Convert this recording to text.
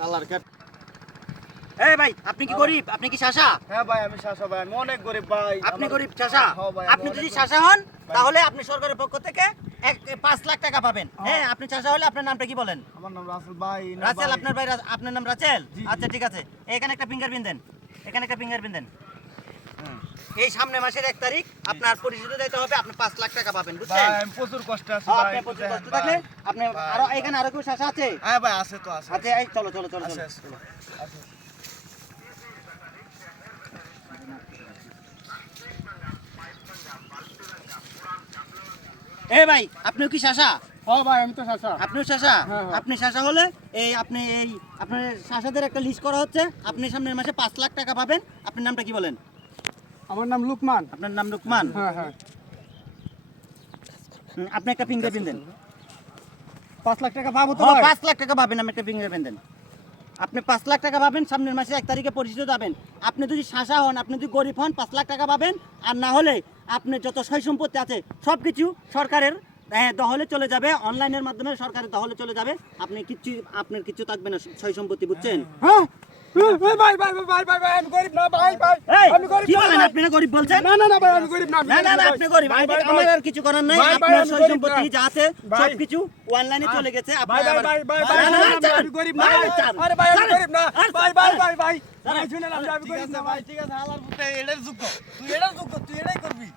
শালার কাট। এই ভাই আপনি কি গরিব? আপনি কি শাসা? হ্যাঁ ভাই আমি শাসা ভাই, আমি অনেক গরিব ভাই। আপনি গরিব শাসা? হ্যাঁ ভাই, আপনি যদি শাসা হন তাহলে আপনি সরকারের পক্ষ থেকে 5 লাখ টাকা পাবেন। হ্যাঁ আপনি শাসা হলে আপনার নামটা কি বলেন? আমার নাম রাসেল ভাই। রাসেল, আপনার ভাই আপনার নাম রাসেল? আচ্ছা ঠিক আছে, এখানে একটা ফিঙ্গারপ্রিন্ট দেন, এখানে একটা ফিঙ্গারপ্রিন্ট দেন। এই সামনে মাসের 1 তারিখ আপনার পরিশোধ দিতে হবে, আপনি 5 লাখ টাকা পাবেন, ভাই বুঝছেন? আমি প্রচুর কষ্ট আছি হ্যাঁ, ভাই। আপনি প্রচুর কষ্ট থাকলে আপনি আরো এখানে আরো কেউ শাসা আছে? হ্যাঁ ভাই আছে তো আছে। আচ্ছা এই চলো চলো চলো আছে, চলো। আছে। এই ভাই আপনিও কি শাসা? হ্যাঁ ভাই আমি তো শাসা। আপনিও শাসা? হ্যাঁ, হ্যাঁ। আপনি শাসা হলে আপনি আপনার শাসাদের একটা লিস্ট করা হচ্ছে, আপনি সামনের মাসে 5 লাখ টাকা পাবেন। আপনার নামটা কি বলেন? আমার নাম লুকমান। আপনার নাম লুকমান? হ্যাঁ হ্যাঁ। আপনি একটা ফিঙ্গারপ্রিন্ট দেন। 5 লাখ টাকা পাবো তো হ্যাঁ ভাই? 5 লাখ টাকা পাবেন, আমি একটা ফিঙ্গারপ্রিন্ট দেন। আপনি 5 লাখ টাকা পাবেন, সামনের মাসে 1 তারিখে পরিশোধ পাবেন। আপনি যদি শাসা হন, আপনি যদি গরিব হন, 5 লাখ টাকা পাবেন। আর না হলে আপনি যত সয় সম্পত্তি আছে সব কিছু সরকারের দখলে চলে যাবে, অনলাইনের মাধ্যমে সরকারের দখলে চলে যাবে। আপনার কিছু থাকবে না সয় সম্পত্তি, বুঝছেন? হ্যাঁ ভাই ভাই ভাই ভাই ভাই ভাই আমি গরিব না ভাই ভাই। এই, আমি গরিব কি না বলেন? ভাই। আপনি না গরিব বলছেন? না না না ভাই আমি গরিব না। না না না আপনি গরিব, ভাই, ভাই, আমার ভাই। আর কিছু করার নাই। ভাই, ভাই, আপনার আমি সয় গরিব সম্পত্তি না। যা আছে ভাই। সবকিছু অনলাইনে চলে গেছে। ভাই আপনার ভাই আবার- ভাই ভাই না, না, না, ছাড়। আমি গরিব না না, না, ভাই। ছাড়। আরে ভাই আমি ছাড়। গরিব না। ছাড়। ভাই ভাই ভাই ভাই। ছাড়। ভাই শুনেন আমি ঠিক গরিব আছে না ভাই, ঠিক আছে। হালার পুতে এটার যোগ্য। তুই এটার যোগ্য, তুই এটাই করবি।